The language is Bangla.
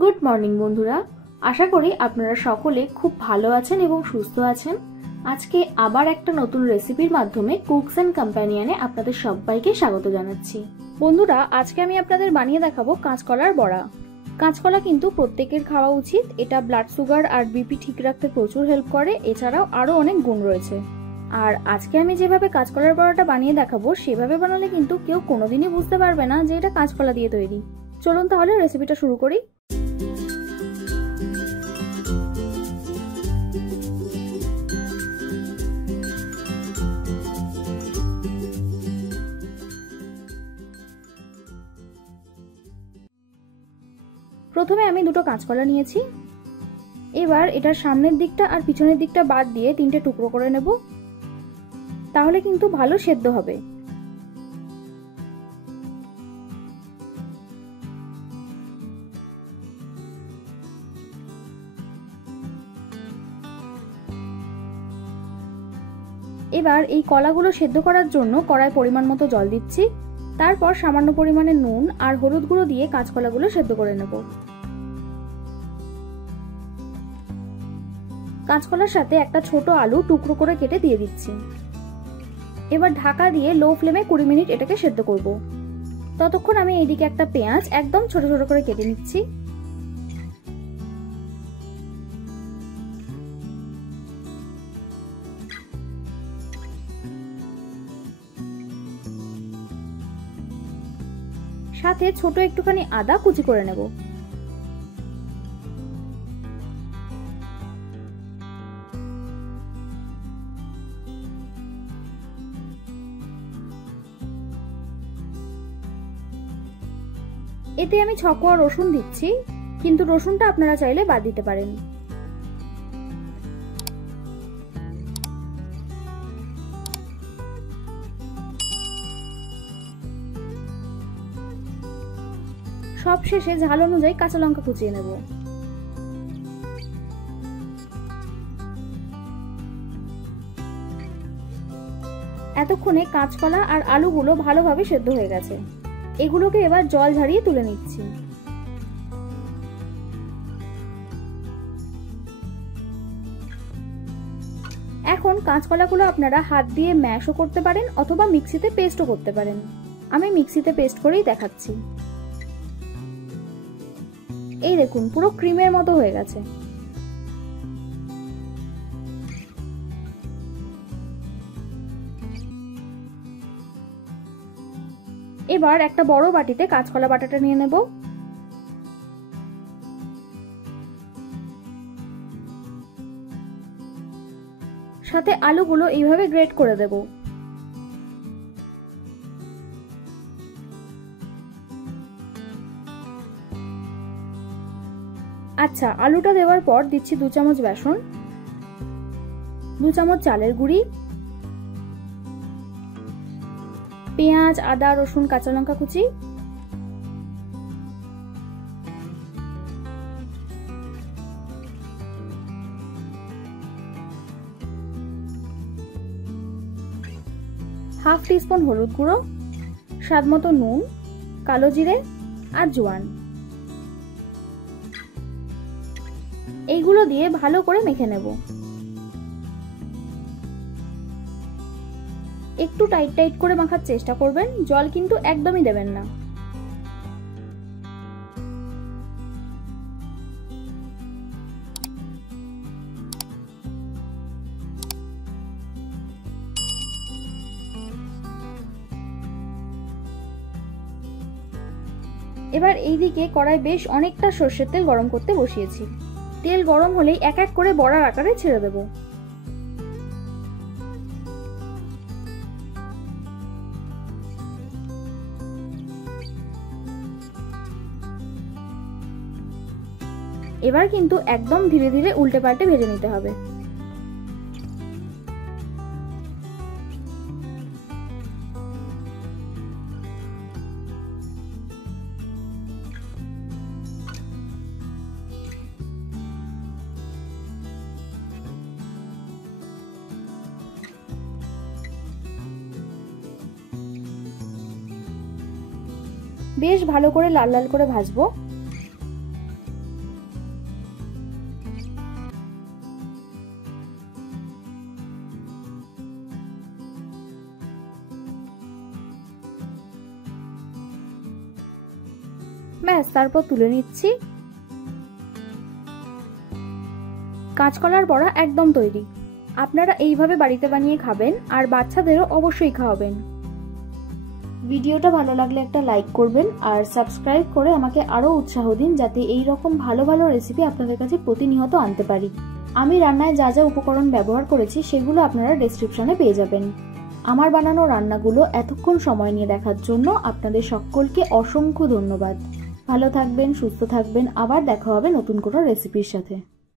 গুড মর্নিং বন্ধুরা, আশা করি আপনারা সকলে খুব ভালো আছেন এবং সুস্থ আছেন। আজকে আবার একটা নতুন রেসিপির মাধ্যমে কুকস এন্ড কম্প্যানিয়নে আপনাদের সবাইকে স্বাগত জানাচ্ছি। বন্ধুরা, আজকে আমি আপনাদের বানিয়ে দেখাবো কাঁচকলার বড়া। কাঁচকলা কিন্তু প্রত্যেকের খাওয়া উচিত। এটা ব্লাড সুগার আর বিপি ঠিক রাখতে প্রচুর হেল্প করে। এছাড়াও আরো অনেক গুণ রয়েছে। আর আজকে আমি যেভাবে কাঁচকলার বড়াটা বানিয়ে দেখাবো সেভাবে বানালে কিন্তু কেউ কোনোদিনই বুঝতে পারবে না যে এটা কাঁচকলা দিয়ে তৈরি। চলুন তাহলে রেসিপিটা শুরু করি। প্রথমে আমি দুটো কাঁচকলা নিয়েছি। এবার এটার সামনের দিকটা আর পিছনের দিকটা বাদ দিয়ে তিনটে টুকরো করে নেব, তাহলে কিন্তু ভালো সেদ্ধ হবে। এবার এই কলাগুলো সেদ্ধ করার জন্য কড়াই পরিমাণ মতো জল দিচ্ছি। তারপর সামান্য পরিমাণে নুন আর হলুদ গুঁড়ো দিয়ে কাঁচকলাগুলো সেদ্ধ করে নেব। কাঁচকলার সাথে একটা ছোট আলু টুকরো করে কেটে দিয়ে দিচ্ছি। এবার ঢাকা দিয়ে লো ফ্লেমে 20 মিনিট এটাকে সেদ্ধ করব। ততক্ষণ আমি এইদিকে একটা পেঁয়াজ একদম ছোট ছোট করে কেটে নিচ্ছি। সাথে ছোট একটুখানি আদা কুচি করে নেব। এতে আমি 6 কোয়া রসুন দিচ্ছি, কিন্তু রসুনটা আপনারা চাইলে বাদ দিতে পারেন। সব শেষে ঝাল অনুযায়ী কাঁচা লঙ্কা কুচিয়ে নেব। এতক্ষণে কাঁচকলা আর আলুগুলো ভালোভাবে সেদ্ধ হয়ে গেছে। এগুলোকে এবার জল ঝরিয়ে তুলে নিচ্ছি। এখন কাঁচকলাগুলো আপনারা হাত দিয়ে ম্যাশও করতে পারেন অথবা মিক্সিতে পেস্টও করতে পারেন। আমি মিক্সিতে পেস্ট করেই দেখাচ্ছি। এই দেখুন, পুরো ক্রিমের মতো হয়ে গেছে। এবার একটা বড় বাটিতে কাঁচকলা বাটাটা নিয়ে নেব। সাথে আলুগুলো এইভাবে গ্রেট করে দেব। আচ্ছা, আলুটা দেওয়ার পর দিচ্ছি 2 চামচ বেসন, 2 চামচ চালের গুঁড়ি, পেঁয়াজ, আদা, রসুন, কাঁচা লঙ্কা কুচি, হাফ টিস্পুন হলুদ গুঁড়ো, স্বাদ মতো নুন, কালো জিরে আর জোয়ান। এইগুলো দিয়ে ভালো করে মেখে নেব। একটু টাইট টাইট করে মাখার চেষ্টা করবেন, জল কিন্তু একদমই দেবেন না। এবার এইদিকে কড়াই বেশ অনেকটা সর্ষের তেল গরম করতে বসিয়েছি। তেল গরম হলেই এক এক করে বড়ার আকারে ছেড়ে দেব। এবার কিন্তু একদম ধীরে ধীরে উল্টে পাল্টে ভেজে নিতে হবে। বেশ ভালো করে লাল লাল করে ভাজবো। ব্যাস তারপর তুলে নিচ্ছি। কাঁচকলার বড়া একদম তৈরি। আপনারা এইভাবে বাড়িতে বানিয়ে খাবেন আর বাচ্চাদেরও অবশ্যই খাওয়াবেন। ভিডিওটা ভালো লাগলে একটা লাইক করবেন আর সাবস্ক্রাইব করে আমাকে আরও উৎসাহ দিন, যাতে এই রকম ভালো ভালো রেসিপি আপনাদের কাছে প্রতিনিয়ত আনতে পারি। আমি রান্নায় যা যা উপকরণ ব্যবহার করেছি সেগুলো আপনারা ডেসক্রিপশনে পেয়ে যাবেন। আমার বানানো রান্নাগুলো এতক্ষণ সময় নিয়ে দেখার জন্য আপনাদের সকলকে অসংখ্য ধন্যবাদ। ভালো থাকবেন, সুস্থ থাকবেন, আবার দেখা হবে নতুন কোনো রেসিপির সাথে।